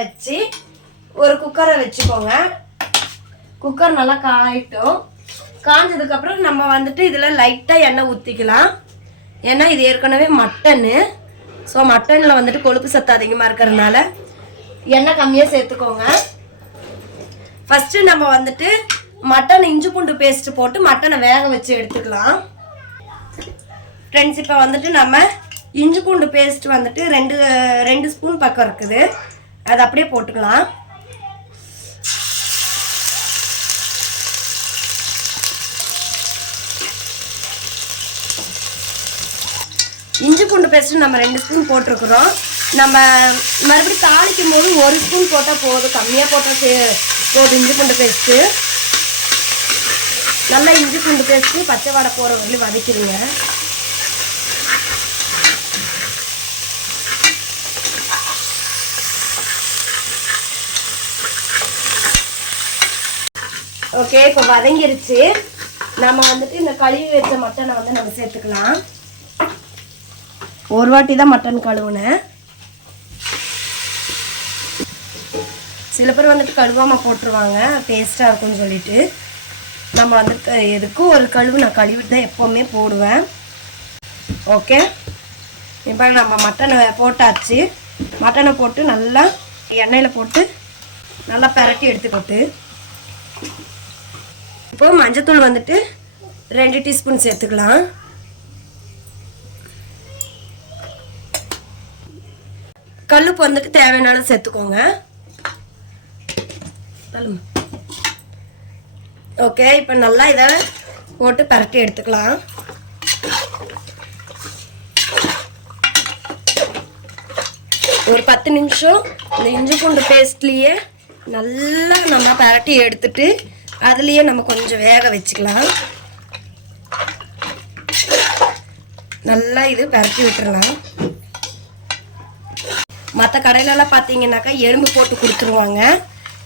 வச்சு ஒரு குக்கரை வச்சுக்கோங்க. குக்கர் நல்லா காயிட்டும். காஞ்சதுக்கப்புறம் நம்ம வந்துட்டு இதில் லைட்டாக எண்ணெய் ஊற்றிக்கலாம். ஏன்னா இது ஏற்கனவே மட்டனு. ஸோ மட்டனில் வந்துட்டு கொழுப்பு சத்து அதிகமாக இருக்கிறதுனால எண்ணெய் கம்மியாக சேர்த்துக்கோங்க. ஃபஸ்ட்டு நம்ம வந்துட்டு மட்டன் இஞ்சி பூண்டு பேஸ்ட்டு போட்டு மட்டனை வேக வச்சு எடுத்துக்கலாம். ஃப்ரெண்ட்ஸ், இப்போ வந்துட்டு நம்ம இஞ்சி பூண்டு பேஸ்ட் வந்துட்டு ரெண்டு ஸ்பூன் பக்கம் இருக்குது. அதை அப்படியே போட்டுக்கலாம். இஞ்சி பூண்டு பேஸ்ட்டு நம்ம 2 ஸ்பூன் போட்டிருக்கிறோம். நம்ம மறுபடியும் தாளிக்கும் போது 1 ஸ்பூன் போட்டால் போதும். கம்மியாக போட்டால் போதும். இஞ்சி பூண்டு பேஸ்ட்டு நல்லா இஞ்சி பூண்டு பேஸ்ட்டு பச்சை வாடை போகிற வரையிலும் வதக்கிடுங்க. ஓகே, இப்போ வதங்கிருச்சு. நம்ம வந்துட்டு இந்த கழுவி வச்ச மட்டனை வந்து நம்ம சேர்த்துக்கலாம். ஒரு வாட்டி தான் மட்டன் கழுவுனேன். சில பேர் வந்துட்டு கழுவாமல் போட்டுருவாங்க, டேஸ்ட்டாக இருக்கும்னு சொல்லிட்டு. நம்ம வந்துட்டு எதுக்கும் ஒரு கழுவு நான் கழுவிட்டு தான் எப்போவுமே போடுவேன். ஓகே, இப்போ நம்ம மட்டனை போட்டாச்சு. மட்டனை போட்டு நல்லா எண்ணெயில் போட்டு நல்லா பரட்டி எடுத்துக்கிட்டு இப்போ மஞ்சத்தூள் வந்துட்டு 2 டீஸ்பூன் சேர்த்துக்கலாம். கல்லுப்பு வந்துட்டு தேவையான சேர்த்துக்கோங்க. ஓகே, இப்போ நல்லா இதை போட்டு பரட்டி எடுத்துக்கலாம். ஒரு 10 நிமிஷம் இந்த இஞ்சி பூண்டு பேஸ்ட்லேயே நல்லா நம்ம பரட்டி எடுத்துட்டு அதுலேயே நம்ம கொஞ்சம் வேக வச்சுக்கலாம். நல்லா இது பரட்டி விட்டுறலாம். மற்ற கடையிலலாம் பார்த்தீங்கன்னாக்கா எலும்பு போட்டு கொடுத்துருவாங்க.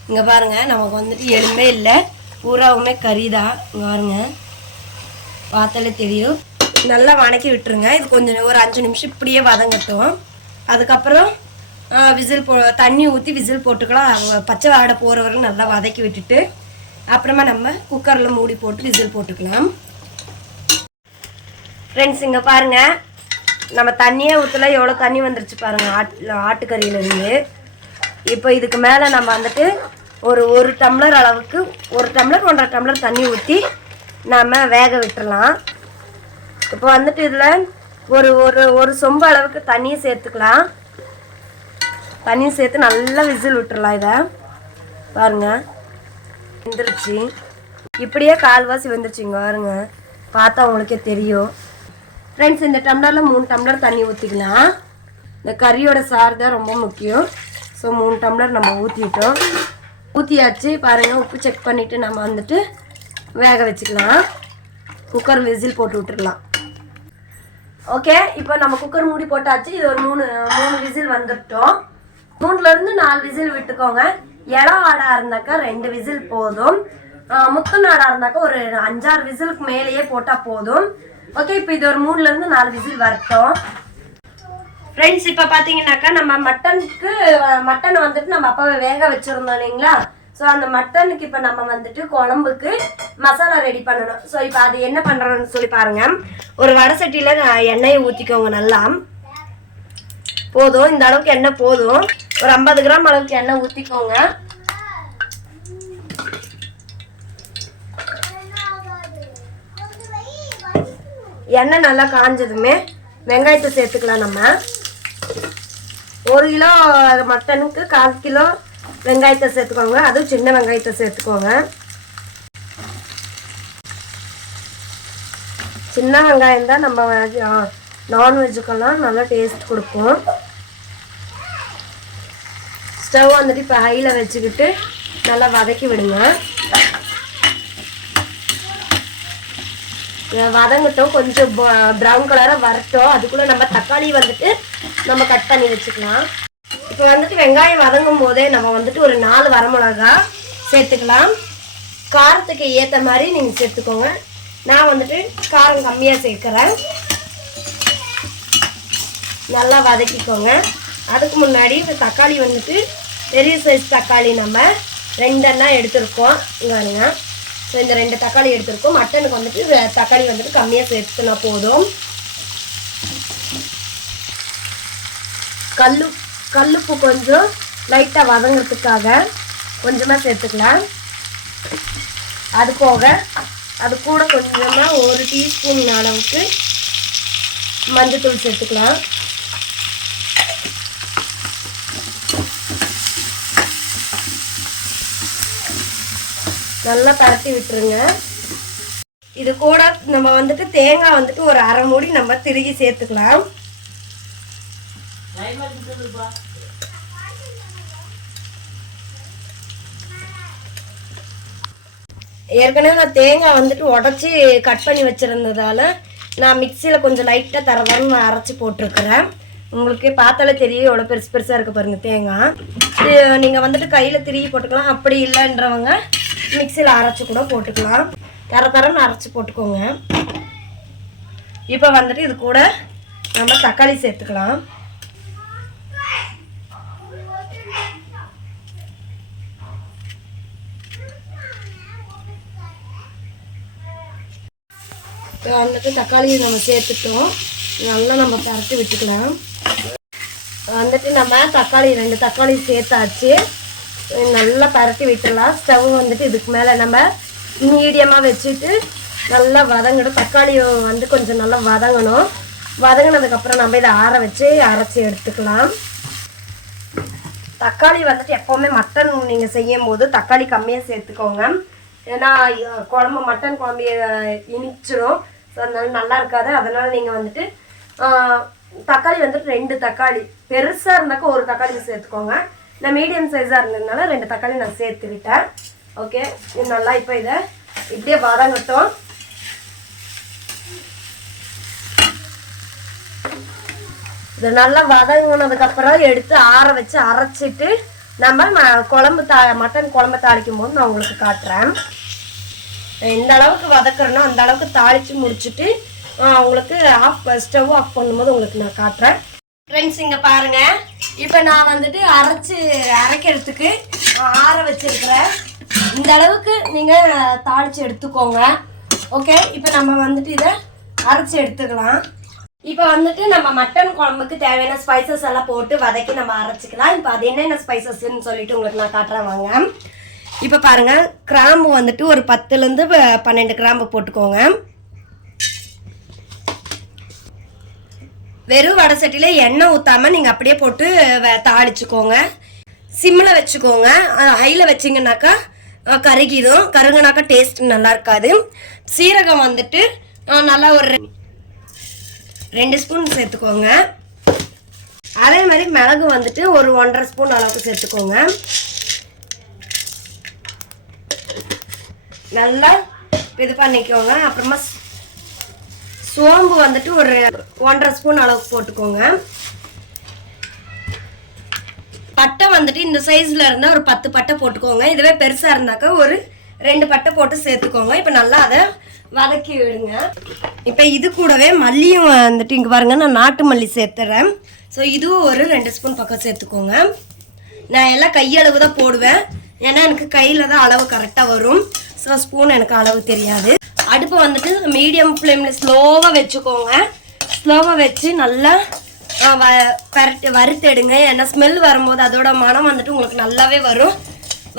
இங்கே பாருங்கள், நமக்கு வந்துட்டு எலும்பே இல்லை, பூராவுமே கறி தான். இங்கே பாருங்கள், பார்த்தாலே தெரியும். நல்லா வணக்கி விட்டுருங்க. இது கொஞ்சம் ஒரு 5 நிமிஷம் இப்படியே வதங்கட்டும். அதுக்கப்புறம் தண்ணி ஊற்றி விசில் போட்டுக்கலாம். அவங்க பச்சை வாடை போகிற வரை நல்லா வதக்கி விட்டுட்டு அப்புறமா நம்ம குக்கரில் மூடி போட்டு விசில் போட்டுக்கலாம். ஃப்ரெண்ட்ஸ், இங்கே பாருங்கள், நம்ம தண்ணியே ஊற்றல, எவ்வளோ தண்ணி வந்துருச்சு பாருங்கள் ஆட்டுக்கறியிலேருந்து. இப்போ இதுக்கு மேலே நம்ம வந்துட்டு ஒரு டம்ளர் அளவுக்கு 1 டம்ளர் 1.5 டம்ளர் தண்ணி ஊற்றி நம்ம வேக விட்டுடலாம். இப்போ வந்துட்டு இதில் ஒரு சொம்பு அளவுக்கு தண்ணியை சேர்த்துக்கலாம். தண்ணியை சேர்த்து நல்லா விசில் விட்டுடலாம். இதை பாருங்கள், வெந்துருச்சு. இப்படியே கால்வாசி வெந்துருச்சுங்க பாருங்க, பார்த்தா உங்களுக்கே தெரியும். ஃப்ரெண்ட்ஸ், இந்த டம்ளரில் 3 டம்ளர் தண்ணி ஊற்றிக்கலாம். இந்த கறியோட சாறு தான் ரொம்ப முக்கியம். ஸோ 3 டம்ளர் நம்ம ஊற்றியாச்சு. பாருங்கள், உப்பு செக் பண்ணிவிட்டு நம்ம வந்துட்டு வேக வச்சுக்கலாம். குக்கர் விசில் போட்டு விட்டுடலாம். ஓகே, இப்போ நம்ம குக்கர் மூடி போட்டாச்சு. இது ஒரு 3 விசில் வந்துட்டோம். 3லேருந்து 4 விசில் விட்டுக்கோங்க. இலை ஆடாக இருந்தாக்கா 2 விசில் போதும். முத்து நாடாக இருந்தாக்கா ஒரு 5-6 விசிலுக்கு மேலேயே போட்டால் போதும். ஓகே, இப்போ இது ஒரு 3லேருந்து 4 விசில் வரட்டும். ஃப்ரெண்ட்ஸ், இப்போ பார்த்தீங்கன்னாக்கா நம்ம மட்டனை வந்துட்டு நம்ம அப்போவே வேக வச்சுருந்தோம் இல்லைங்களா? ஸோ அந்த மட்டனுக்கு இப்போ நம்ம வந்துட்டு குழம்புக்கு மசாலா ரெடி பண்ணணும். ஸோ இப்போ அது என்ன பண்ணுறோன்னு சொல்லி பாருங்கள். ஒரு வடை சட்டியில் எண்ணெயை ஊற்றிக்கோங்க. நல்லா போதும், இந்த அளவுக்கு எண்ணெய் போதும். ஒரு 50 கிராம் அளவுக்கு எண்ணெய் ஊற்றிக்கோங்க. எண்ணெய் நல்லா காஞ்சதுமே வெங்காயத்தை சேர்த்துக்கலாம். நம்ம 1 கிலோ மட்டனுக்கு 1/4 கிலோ வெங்காயத்தை சேர்த்துக்கோங்க. அதுவும் சின்ன வெங்காயத்தை சேர்த்துக்கோங்க. சின்ன வெங்காயம் தான் நம்ம நான்வெஜ்ஜுக்கெல்லாம் நல்லா டேஸ்ட் கொடுக்கும். ஸ்டவ் வந்துட்டு இப்போ ஹையில் வச்சுக்கிட்டு நல்லா வதக்கி விடுங்க. வதங்கட்டும், கொஞ்சம் ப்ரௌன் கலராக வரட்டும். அதுக்குள்ளே நம்ம தக்காளி வந்துட்டு நம்ம கட் பண்ணி வச்சுக்கலாம். இப்போ வந்துட்டு வெங்காயம் வதங்கும் போதே நம்ம வந்துட்டு ஒரு 4 வரமிளகா சேர்த்துக்கலாம். காரத்துக்கு ஏற்ற மாதிரி நீங்கள் சேர்த்துக்கோங்க. நான் வந்துட்டு காரம் கம்மியாக சேர்க்குறேன். நல்லா வதக்கிக்கோங்க. அதுக்கு முன்னாடி இந்த தக்காளி வந்துட்டு பெரிய சைஸ் தக்காளி நம்ம 2 எண்ணெய் எடுத்துருக்கோம் பாருங்க. ஸோ இந்த 2 தக்காளி எடுத்துருக்கோம். மட்டனுக்கு வந்துட்டு தக்காளி வந்துட்டு கம்மியாக சேர்த்துனா போதும். கல்லுப்பு கொஞ்சம் லைட்டாக வதங்கிறதுக்காக கொஞ்சமாக சேர்த்துக்கலாம். அது போக அது கூட கொஞ்சமாக 1 டீஸ்பூன் அளவுக்கு மஞ்சத்தூள் சேர்த்துக்கலாம். நல்லா பரட்டி விட்டுருங்க. இது கூட நம்ம வந்துட்டு தேங்காய் வந்துட்டு ஒரு 1/2 மூடி நம்ம திருகி சேர்த்துக்கலாம். ஏற்கனவே நான் தேங்காய் வந்துட்டு உடச்சி கட் பண்ணி வச்சிருந்ததால நான் மிக்சியில் கொஞ்சம் லைட்டாக தரதான்னு நான் அரைச்சி போட்டிருக்கிறேன். உங்களுக்கு பார்த்தாலே தெரியும் எவ்வளோ பெருசு பெருசாக இருக்குது பாருங்கள் தேங்காய். நீங்கள் வந்துட்டு கையில் திருகி போட்டுக்கலாம். அப்படி இல்லைன்றவங்க மிக்சியில் அரைச்சி கூட போட்டுக்கலாம். தரன்னு அரைச்சி போட்டுக்கோங்க. இப்போ வந்துட்டு இது கூட நம்ம தக்காளி சேர்த்துக்கலாம். இப்போ வந்துட்டு தக்காளியை நம்ம சேர்த்துட்டோம். நல்லா நம்ம பரட்டி விட்டுக்கலாம். வந்துட்டு நம்ம 2 தக்காளி சேர்த்தாச்சு. நல்லா பரட்டி விட்டுடலாம். ஸ்டவ் வந்துட்டு இதுக்கு மேலே நம்ம மீடியமாக வச்சுட்டு நல்லா வதங்கணும். தக்காளி வந்து கொஞ்சம் நல்லா வதங்கணும். வதங்கினதுக்கப்புறம் நம்ம இதை ஆற வச்சு அரைச்சி எடுத்துக்கலாம். தக்காளி வந்துட்டு எப்போவுமே மட்டன் நீங்கள் செய்யும் போது தக்காளி கம்மியாக சேர்த்துக்கோங்க. ஏன்னா மட்டன் குழம்பு இனிச்சிடும். ஸோ அதனால நல்லா இருக்காது. அதனால் நீங்கள் வந்துட்டு தக்காளி வந்துட்டு 2 தக்காளி பெருசாக இருந்தாக்கா 1 தக்காளி சேர்த்துக்கோங்க. நான் மீடியம் சைஸாக இருந்ததுனால 2 தக்காளி நான் சேர்த்துக்கிட்டேன். ஓகே, இது நல்லா இப்போ இதை இப்படியே வதங்கட்டும். இது நல்லா வதங்கினதுக்கப்புறம் எடுத்து ஆற வச்சு அரைச்சிட்டு நம்ம மட்டன் குழம்பு தாளிக்கும் போது நான் உங்களுக்கு காட்டுறேன். எந்த அளவுக்கு வதக்குறேனோ அந்த அளவுக்கு தாளித்து முடிச்சுட்டு உங்களுக்கு ஸ்டவ் ஆஃப் பண்ணும்போது உங்களுக்கு நான் காட்டுறேன். ஃப்ரெண்ட்ஸ் இங்கே பாருங்கள். இப்போ நான் வந்துட்டு அரைக்கிறதுக்கு ஆற வச்சுருக்கிறேன். இந்த அளவுக்கு நீங்கள் தாளித்து எடுத்துக்கோங்க. ஓகே, இப்போ நம்ம வந்துட்டு இதை அரைச்சி எடுத்துக்கலாம். இப்போ வந்துட்டு நம்ம மட்டன் குழம்புக்கு தேவையான ஸ்பைசஸ் எல்லாம் போட்டு வதக்கி நம்ம அரைச்சிக்கலாம். இப்போ அது என்னென்ன ஸ்பைசஸ்ன்னு சொல்லிட்டு உங்களுக்கு நான் காட்டுறேன் வாங்க. இப்போ பாருங்கள், கிராம்பு வந்துட்டு ஒரு 10லேருந்து 12 கிராம்பு போட்டுக்கோங்க. வெறும் வடை சட்டியில் எண்ணெய் ஊற்றாமல் நீங்கள் அப்படியே போட்டு தாளிச்சுக்கோங்க. சிம்மில் வச்சுக்கோங்க. ஹையில் வச்சிங்கனாக்கா கருகிடும். கருங்கினாக்கா டேஸ்ட் நல்லா இருக்காது. சீரகம் வந்துட்டு நல்லா ஒரு 2 ஸ்பூன் சேர்த்துக்கோங்க. அதே மாதிரி மிளகு வந்துட்டு ஒரு 1.5 ஸ்பூன் அளவுக்கு சேர்த்துக்கோங்க. நல்லா இது பண்ணிக்கோங்க. அப்புறமா சோம்பு வந்துட்டு ஒரு 1.5 ஸ்பூன் அளவுக்கு போட்டுக்கோங்க. பட்டை வந்துட்டு இந்த சைஸில் இருந்தால் ஒரு 10 பட்டை போட்டுக்கோங்க. இதுவே பெருசாக இருந்தாக்கா ஒரு 2 பட்டை போட்டு சேர்த்துக்கோங்க. இப்போ நல்லா அதை வதக்கி விடுங்க. இப்போ இது கூடவே மல்லியும் வந்துட்டு இங்கே பாருங்க, நான் நாட்டு மல்லி சேர்த்துறேன். ஸோ இதுவும் ஒரு 2 ஸ்பூன் பக்கம் சேர்த்துக்கோங்க. நான் எல்லாம் கையளவு தான் போடுவேன். ஏன்னா எனக்கு கையில் தான் அளவு கரெக்டாக வரும். ஸோ ஸ்பூன் எனக்கு அளவு தெரியாது. அடுப்பை வந்துட்டு மீடியம் ஃப்ளேமில் ஸ்லோவாக வச்சுக்கோங்க. ஸ்லோவாக வச்சு நல்லா வறுத்தெடுங்க. ஏன்னா ஸ்மெல் வரும்போது அதோட மனம் வந்துட்டு உங்களுக்கு நல்லாவே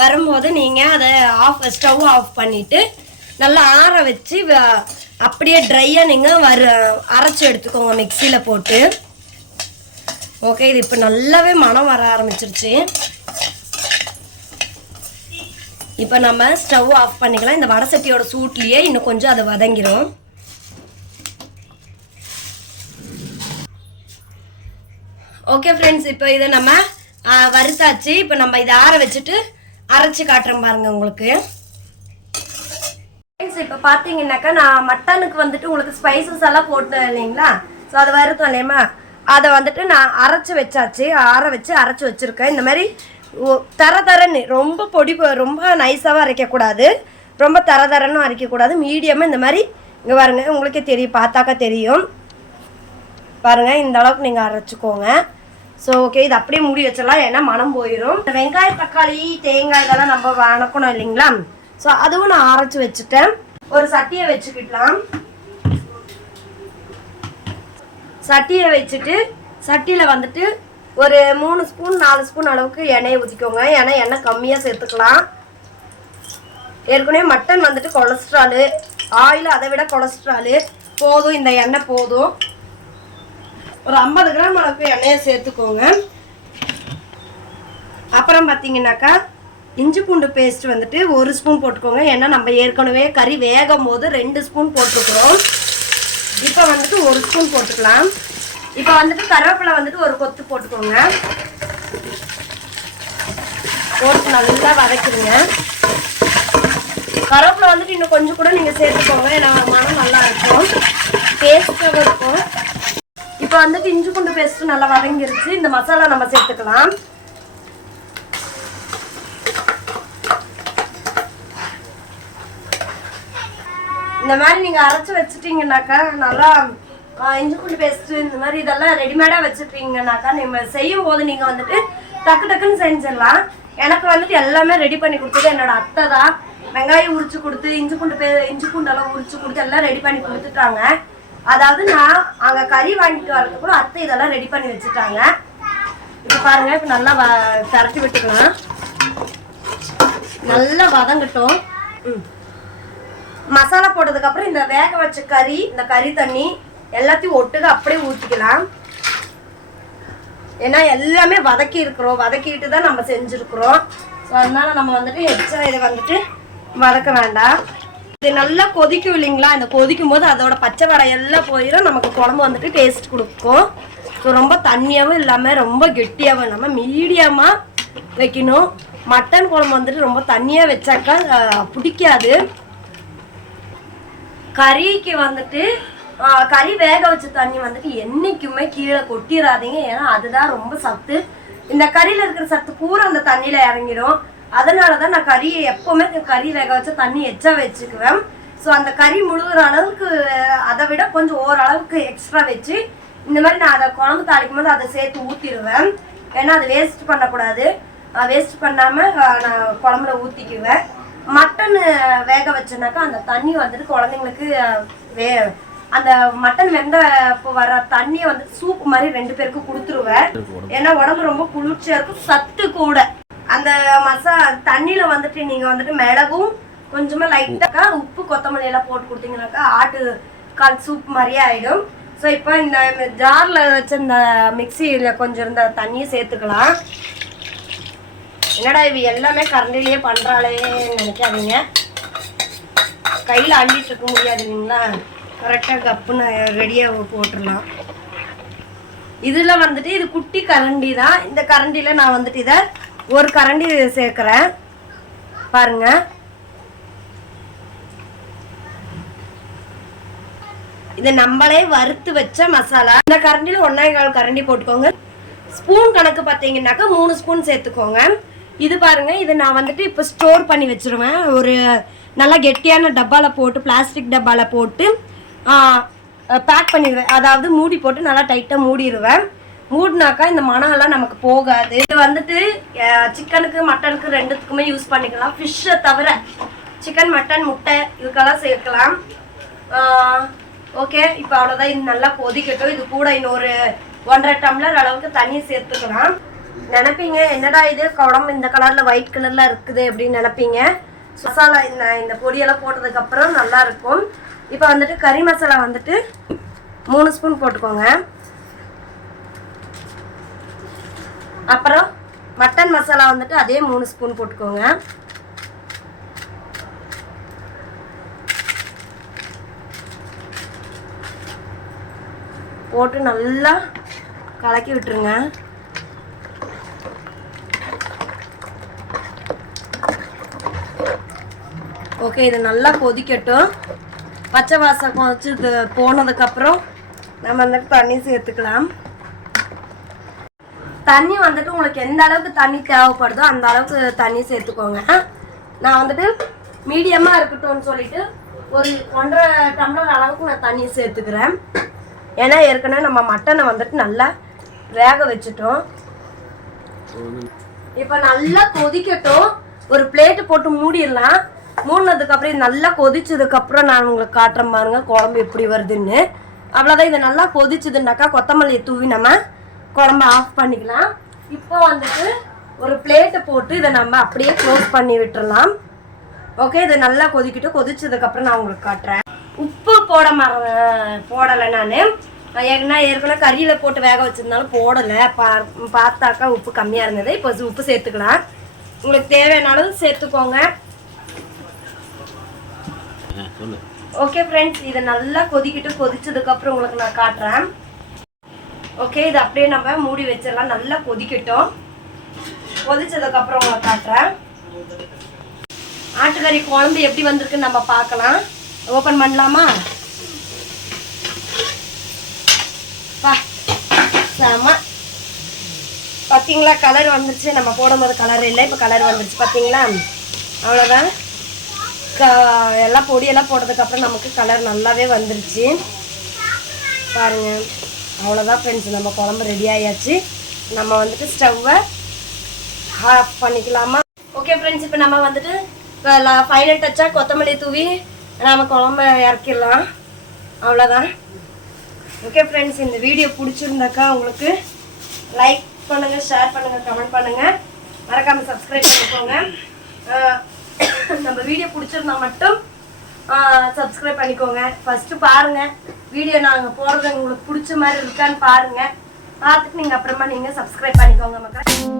வரும்போது நீங்கள் அதை ஸ்டவ் ஆஃப் பண்ணிவிட்டு நல்லா ஆற வச்சு அப்படியே ட்ரையாக நீங்கள் அரைச்சி எடுத்துக்கோங்க மிக்சியில் போட்டு. ஓகே, இது இப்போ நல்லாவே மனம் வர ஆரம்பிச்சிருச்சு. இப்போ நம்ம ஸ்டவ் ஆஃப் பண்ணிக்கலாம். இந்த வடை சட்டியோட சூட்லேயே இன்னும் கொஞ்சம் அதை வதங்கிடும். ஓகே ஃப்ரெண்ட்ஸ், இப்போ இதை நம்ம வறுத்தாச்சு. இப்போ நம்ம இதை ஆற வச்சுட்டு அரைச்சி காட்டுறேன் பாருங்கள் உங்களுக்கு. ஃப்ரெண்ட்ஸ் இப்போ பார்த்தீங்கன்னாக்கா நான் மட்டனுக்கு வந்துட்டு உங்களுக்கு ஸ்பைசஸ் எல்லாம் போட்டேன் இல்லைங்களா. ஸோ அதை வறுத்தோம் இல்லையம்மா, அதை வந்துட்டு நான் அரைச்சி வச்சாச்சு. ஆற வச்சு அரைச்சி வச்சுருக்கேன். இந்த மாதிரி தரன்னு ரொம்ப நைஸாகவும் அரைக்கக்கூடாது, ரொம்ப தரன்னு அரைக்கக்கூடாது. மீடியமாக இந்த மாதிரி இங்கே பாருங்கள், உங்களுக்கே தெரியும், பார்த்தாக்கா தெரியும் பாருங்கள். இந்த அளவுக்கு நீங்கள் அரைச்சிக்கோங்க. ஸோ ஓகே, இது அப்படியே மூடி வச்சிடலாம், ஏன்னா மனம் போயிடும். வெங்காயம் தக்காளி தேங்காய் இதெல்லாம் நம்ம வணக்கணும் இல்லைங்களா? ஸோ அதுவும் நான் அரைச்சி வச்சுட்டேன். ஒரு சட்டியை வச்சுக்கிட்டலாம். சட்டியை வச்சுட்டு சட்டியில் வந்துட்டு ஒரு 3 ஸ்பூன் 4 ஸ்பூன் அளவுக்கு எண்ணெயை ஊற்றிக்கோங்க. ஏன்னா எண்ணெய் கம்மியாக சேர்த்துக்கலாம். ஏற்கனவே மட்டன் வந்துட்டு கொலஸ்ட்ராலு, ஆயில் அதை விட கொலஸ்ட்ராலு. போதும், இந்த எண்ணெய் போதும். ஒரு 50 கிராம் அளவுக்கு எண்ணெயை சேர்த்துக்கோங்க. அப்புறம் பார்த்தீங்கன்னாக்கா இஞ்சி பூண்டு பேஸ்ட் வந்துட்டு 1 ஸ்பூன் போட்டுக்கோங்க. ஏன்னா நம்ம ஏற்கனவே கறி வேகும் போது 2 ஸ்பூன் போட்டுக்கிறோம். இப்போ வந்துட்டு 1 ஸ்பூன் போட்டுக்கலாம். இப்போ வந்துட்டு கருவேப்பிலை வந்துட்டு ஒரு கொத்து போட்டுக்கோங்க. போட்டு நல்லா வதக்கிடுங்க. கருவேப்பிலை வந்துட்டு இன்னும் கொஞ்சம் கூட நீங்கள் சேர்த்துக்கோங்க, ஏன்னா மனம் நல்லா இருக்கும், டேஸ்ட்டாக இருக்கும். இப்போ வந்துட்டு இஞ்சி பூண்டு பேஸ்ட்டு நல்லா வதங்கிருச்சு. இந்த மசாலா நம்ம சேர்த்துக்கலாம். இந்த மாதிரி நீங்கள் அரைச்சி வச்சுட்டீங்கன்னாக்கா நல்லா இஞ்சி பூண்டு பேஸ்ட்டு இந்த மாதிரி இதெல்லாம் ரெடிமேடாக வச்சுருப்பீங்கன்னாக்கா நம்ம செய்யும் போது நீங்கள் வந்துட்டு டக்கு டக்குன்னு செஞ்சிடலாம். எனக்கு வந்துட்டு எல்லாமே ரெடி பண்ணி கொடுத்தது என்னோட அத்தை தான். வெங்காயம் உரிச்சு கொடுத்து இஞ்சி பூண்டெல்லாம் உரிச்சு கொடுத்து எல்லாம் ரெடி பண்ணி கொடுத்துட்டாங்க. அதாவது நான் அங்கே கறி வாங்கிட்டு வரதுக்குள்ள அத்தை இதெல்லாம் ரெடி பண்ணி வச்சுட்டாங்க. இப்போ பாருங்கள், இப்போ நல்லா திரட்டி விட்டுக்கலாம். நல்லா வதங்கட்டும். மசாலா போட்டதுக்கப்புறம் இந்த வேக வச்ச கறி, இந்த கறி தண்ணி எல்லாத்தையும் ஒட்டுக அப்படியே ஊற்றிக்கலாம். ஏன்னா எல்லாமே வதக்கிட்டு தான் நம்ம செஞ்சுருக்குறோம். ஸோ அதனால நம்ம வந்துட்டு எக்ஸ்ட்ரா இதை வந்துட்டு வதக்க வேண்டாம். இது நல்லா கொதிக்கும் இல்லைங்களா? இந்த கொதிக்கும் போது அதோட பச்சை வடை எல்லாம் போயிடும். நமக்கு குழம்பு வந்துட்டு டேஸ்ட் கொடுக்கும். ஸோ ரொம்ப தண்ணியாகவும் இல்லாமல் ரொம்ப கெட்டியாகவும் இல்லாமல் மீடியமாக வைக்கணும். மட்டன் குழம்பு வந்துட்டு ரொம்ப தண்ணியாக வச்சாக்கா பிடிக்காது. கறிக்கு வந்துட்டு கறி வேக வச்ச தண்ணி வந்துட்டு என்றைக்குமே கீழே கொட்டிடாதீங்க. ஏன்னா அதுதான் ரொம்ப சத்து. இந்த கறியில் இருக்கிற சத்து பூரா அந்த தண்ணியில் இறங்கிடும். அதனால தான் நான் கறியை எப்போவுமே கறி வேக வச்ச தண்ணி எச்சா வச்சுக்குவேன். ஸோ அந்த கறி முழுகிற அளவுக்கு அதை விட கொஞ்சம் ஓரளவுக்கு எக்ஸ்ட்ரா வச்சு இந்த மாதிரி நான் அதை குழம்பு தாளிக்கும் போது அதை சேர்த்து ஊற்றிடுவேன். ஏன்னா அதை வேஸ்ட் பண்ணக்கூடாது. வேஸ்ட் பண்ணாமல் நான் குழம்புல ஊற்றிக்குவேன். மட்டன் வேக வச்சேனாக்கா அந்த தண்ணி வந்துட்டு குழந்தைங்களுக்கு அந்த மட்டன் வெந்த வர தண்ணியை வந்துட்டு சூப்பு மாதிரி 2 பேருக்கு கொடுத்துருவேன். ஏன்னா உடம்பு ரொம்ப குளிர்ச்சியாக இருக்கும், சத்து கூட. அந்த தண்ணியில வந்துட்டு நீங்க வந்துட்டு மிளகும் கொஞ்சமா லைட்டாக்கா உப்பு கொத்தமல்லி எல்லாம் போட்டு கொடுத்தீங்கன்னாக்கா ஆட்டுக்கால் சூப் மாதிரியே ஆயிடும். ஸோ இப்போ இந்த ஜார்ல வச்ச இந்த மிக்சியில் கொஞ்சம் இருந்த தண்ணியை சேர்த்துக்கலாம். என்னடா இவ எல்லாமே கரண்டிலேயே பண்றாளேன்னு நினைக்காதீங்க. கையில் அள்ளிட்டு இருக்க முடியாது இல்லைங்களா? கரெக்டாக கப்புன்னு ரெடியாக போட்டுடலாம். இதில் வந்துட்டு இது குட்டி கரண்டி தான். இந்த கரண்டியில் நான் வந்துட்டு இதை ஒரு கரண்டி சேர்க்குறேன். பாருங்க, இது நம்மளே வறுத்து வச்ச மசாலா. இந்த கரண்டியில் 1.25 கரண்டி போட்டுக்கோங்க. ஸ்பூன் கணக்கு பார்த்தீங்கன்னாக்கா 3 ஸ்பூன் சேர்த்துக்கோங்க. இது பாருங்க, இது நான் வந்துட்டு இப்போ ஸ்டோர் பண்ணி வச்சிருவேன். ஒரு நல்லா கெட்டியான டப்பாவில் போட்டு, பிளாஸ்டிக் டப்பாவில் போட்டு பேக் பண்ணிடுவேன். அதாவது மூடி போட்டு நல்லா டைட்டாக மூடிடுவேன். மூடினாக்கா இந்த மணம்லாம் நமக்கு போகாது. இது வந்துட்டு சிக்கனுக்கு மட்டனுக்கு 2த்துக்குமே யூஸ் பண்ணிக்கலாம். ஃபிஷ்ஷை தவிர சிக்கன் மட்டன் முட்டை இதுக்கெல்லாம் சேர்க்கலாம். ஓகே, இப்போ அவ்வளோதான். இது நல்லா கொதிக்கட்டும். இது கூட இன்னொரு 1.5 டம்ளர் அளவுக்கு தண்ணி சேர்த்துக்கலாம். நினைப்பீங்க என்னடா இது குழம்பு இந்த கலரில் ஒயிட் கலரில் இருக்குது அப்படின்னு நினைப்பீங்க. மசாலா இந்த பொடியெல்லாம் போட்டதுக்கப்புறம் நல்லா இருக்கும். இப்போ வந்துட்டு கறி மசாலா வந்துட்டு 3 ஸ்பூன் போட்டுக்கோங்க. அப்புறம் மட்டன் மசாலா வந்துட்டு அதே 3 ஸ்பூன் போட்டுக்கோங்க. போட்டு நல்லா கலக்கி விட்டுருங்க. ஓகே, இது நல்லா கொதிக்கட்டும். பச்சை வாசம் வச்சு இது போனதுக்கப்புறம் நம்ம வந்துட்டு தண்ணி சேர்த்துக்கலாம். தண்ணி வந்துட்டு உங்களுக்கு எந்த அளவுக்கு தண்ணி தேவைப்படுதோ அந்த அளவுக்கு தண்ணி சேர்த்துக்கோங்க. நான் வந்துட்டு மீடியமாக இருக்கட்டும்னு சொல்லிட்டு ஒரு 1.5 டம்ளர் அளவுக்கு நான் தண்ணி சேர்த்துக்கிறேன். ஏன்னா ஏற்கனவே நம்ம மட்டனை வந்துட்டு நல்லா வேக வச்சுட்டோம். இப்போ நல்லா கொதிக்கட்டும். ஒரு பிளேட்டு போட்டு மூடிடலாம். மூடினதுக்கப்புறம் இது நல்லா கொதிச்சதுக்கப்புறம் நான் உங்களுக்கு காட்டுறேன் பாருங்க குழம்பு எப்படி வருதுன்னு. அவ்வளோதான். இதை நல்லா கொதிச்சதுன்னாக்கா கொத்தமல்லியை தூவி நம்ம குழம்பு ஆஃப் பண்ணிக்கலாம். இப்போ வந்துட்டு ஒரு பிளேட்டை போட்டு இதை நம்ம அப்படியே க்ளோஸ் பண்ணி விட்டுறலாம். ஓகே, இது நல்லா கொதிக்கிட்டு கொதிச்சதுக்கப்புறம் நான் உங்களுக்கு காட்டுறேன். உப்பு போடலை நான். ஏற்கனவே கறியில் போட்டு வேக வச்சிருந்தாலும் போடலை. பார்த்தாக்கா உப்பு கம்மியாக இருந்தது. இப்போ உப்பு சேர்த்துக்கலாம். உங்களுக்கு தேவையானாலும் சேர்த்துக்கோங்க. ஓகே ஃப்ரெண்ட்ஸ், இதை நல்லா கொதிச்சதுக்கப்புறம் உங்களுக்கு நான் காட்டுறேன். ஓகே, இதை அப்படியே நம்ம மூடி வச்சிடலாம். நல்லா கொதிக்கட்டும். கொதிச்சதுக்கப்புறம் உங்களுக்கு காட்டுறேன். ஆட்டுக்கறி குழம்பு எப்படி வந்திருக்குன்னு நம்ம பார்க்கலாம். ஓப்பன் பண்ணலாமா? செம. பார்த்தீங்களா, கலர் வந்துருச்சு. நம்ம போடும்போது கலர் இல்லை, இப்போ கலர் வந்துருச்சு. பார்த்தீங்களா, அவ்வளோதான். எல்லாம் பொடியெல்லாம் போட்டதுக்கப்புறம் நமக்கு கலர் நல்லாவே வந்துருச்சு பாருங்க. அவ்வளோதான் ஃப்ரெண்ட்ஸ், நம்ம குழம்பு ரெடி ஆயாச்சு. நம்ம வந்துட்டு ஸ்டவ்வை ஆஃப் பண்ணிக்கலாமா? ஓகே ஃப்ரெண்ட்ஸ், இப்போ நம்ம வந்துட்டு ஃபைனல் டச்சாக கொத்தமல்லி தூவி நம்ம குழம்பு இறக்கிடலாம். அவ்வளோதான். ஓகே ஃப்ரெண்ட்ஸ், இந்த வீடியோ பிடிச்சிருந்தாக்கா உங்களுக்கு லைக் பண்ணுங்கள், ஷேர் பண்ணுங்கள், கமெண்ட் பண்ணுங்கள், மறக்காமல் சப்ஸ்கிரைப் பண்ணிக்கோங்க. நம்ம வீடியோ பிடிச்சிருந்தா மட்டும் சப்ஸ்கிரைப் பண்ணிக்கோங்க. ஃபஸ்ட்டு பாருங்கள் வீடியோ நாங்கள் போடுறது உங்களுக்கு பிடிச்ச மாதிரி இருக்கான்னு பாருங்கள். பார்த்துட்டு நீங்கள் அப்புறமா நீங்கள் சப்ஸ்கிரைப் பண்ணிக்கோங்க மக்கள்.